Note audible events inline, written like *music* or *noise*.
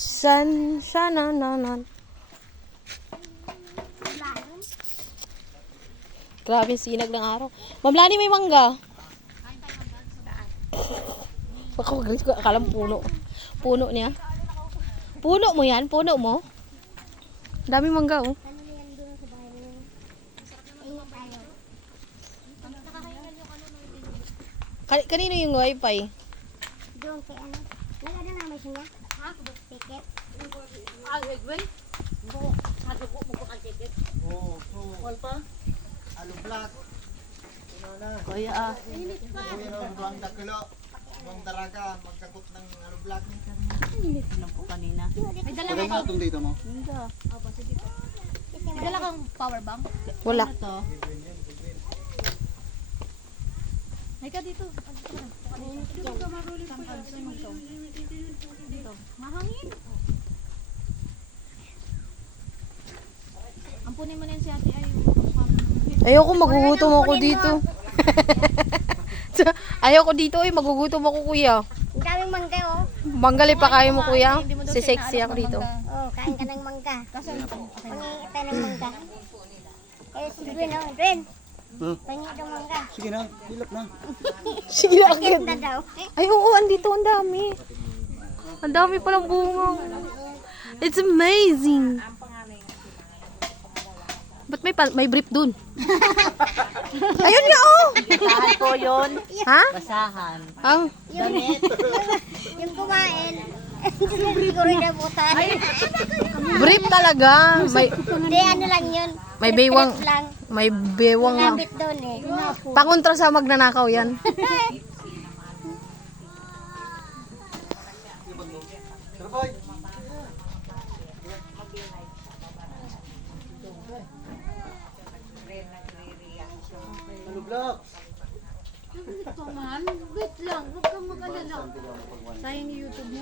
Buksan siya na na na. Grabe yung sinag ng araw. Ma'am Lani, may mangga. Ako, galit ko. Akala mo puno. Puno niya. Puno mo yan? Puno mo? Dami mangga, oh. Ano na yan doon sa bahay mo? Tayo. Ka- kanino yung wifi? Doon kay ano? Namin siya? Ha? Ticket? Oo, so, wal pa? Alo black. Ano na? Kuya, ah. Kuya no, buwang dakilo. Buwang daraga, ng alo black. May dala Pagay nga itong data mo. May dala kang power bank? Wala. May ka dito. Dito ka maruli pa yan. Saan mo to? Dito. Mahangin. Ampunin mo na yan si ate ay. Ayoko, magugutom ako dito. *laughs* Ayoko dito, eh. Magugutom ako, kuya. Ang daming mangga oh. Manggali pa kayo mo, kuya. Si sexy ako dito. Oh, kain ka ng mangga. Pangingi tayo ng mangga. Eh, si Gwen oh. Gwen. Hmm. Pangingi ng mangga. Sige na, hilap na. *laughs* Sige na, akit. Ay, oo, andito, ang dami. Ang dami palang bunga. It's amazing. Ba't may, may brief dun? *laughs* Ayun nga, oh! Basahan po yun. Ha? Basahan. Ang, *laughs* Yung, yung kumain. *laughs* Brief talaga. May, Hindi, ano lang yun. may lang. may bewang. Lapit doon eh. Pangontra sa magnanakaw yan. Tara boy. Alo black. Ito man, wait lang. Huwag kang mag-alala. Sayang YouTube mo.